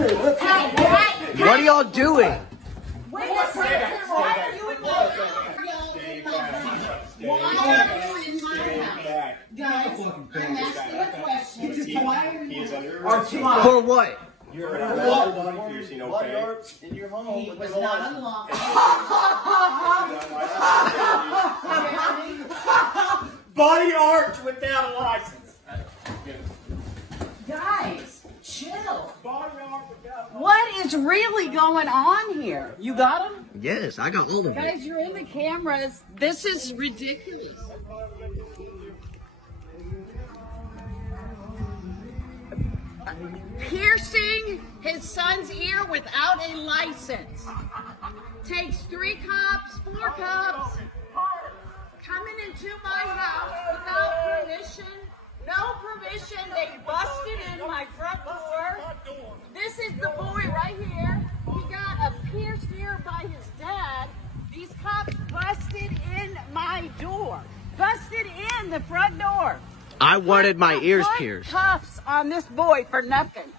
What are y'all doing? Wait a second. Why are you in my house? Why are you in my house? Guys, I'm asking a question. Why are you For what? You're a body piercing, okay? In your home. He was not unlawful. Body art without a license. Guys, chill. Body art without a license. What is really going on here? You got him? Yes, I got all of it. Guys, you're in the cameras. This is ridiculous. Piercing his son's ear without a license. Takes 3 cops, 4 cops. Coming into my house without permission. No permission. They busted in my front door. This is the boy right here. He got a pierced ear by his dad. These cops busted in my door. Busted in the front door. I wanted my ears Put pierced. cuffs on this boy for nothing.